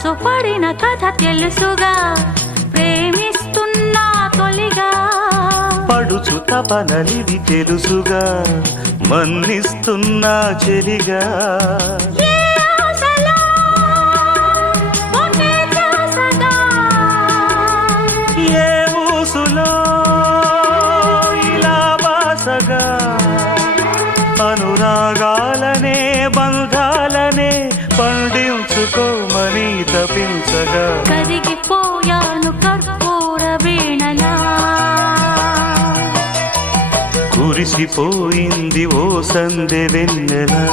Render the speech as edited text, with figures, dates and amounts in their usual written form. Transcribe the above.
మనసు పడిన కథ తెలుసుగా, ప్రేమిస్తున్నా తొలిగా. పడుచు తపనలిది తెలుసుగా, మన్నిస్తున్నా చెలిగా. ఏ ఊసులో ఇలా బాసగా, అనురాగాలనే బంధాలనే పండించుకోమని తపించగా. కరిగిపోయాను కర్పూర వీణలా, కురిసిపోయింది ఓ సందె వెన్నెలా.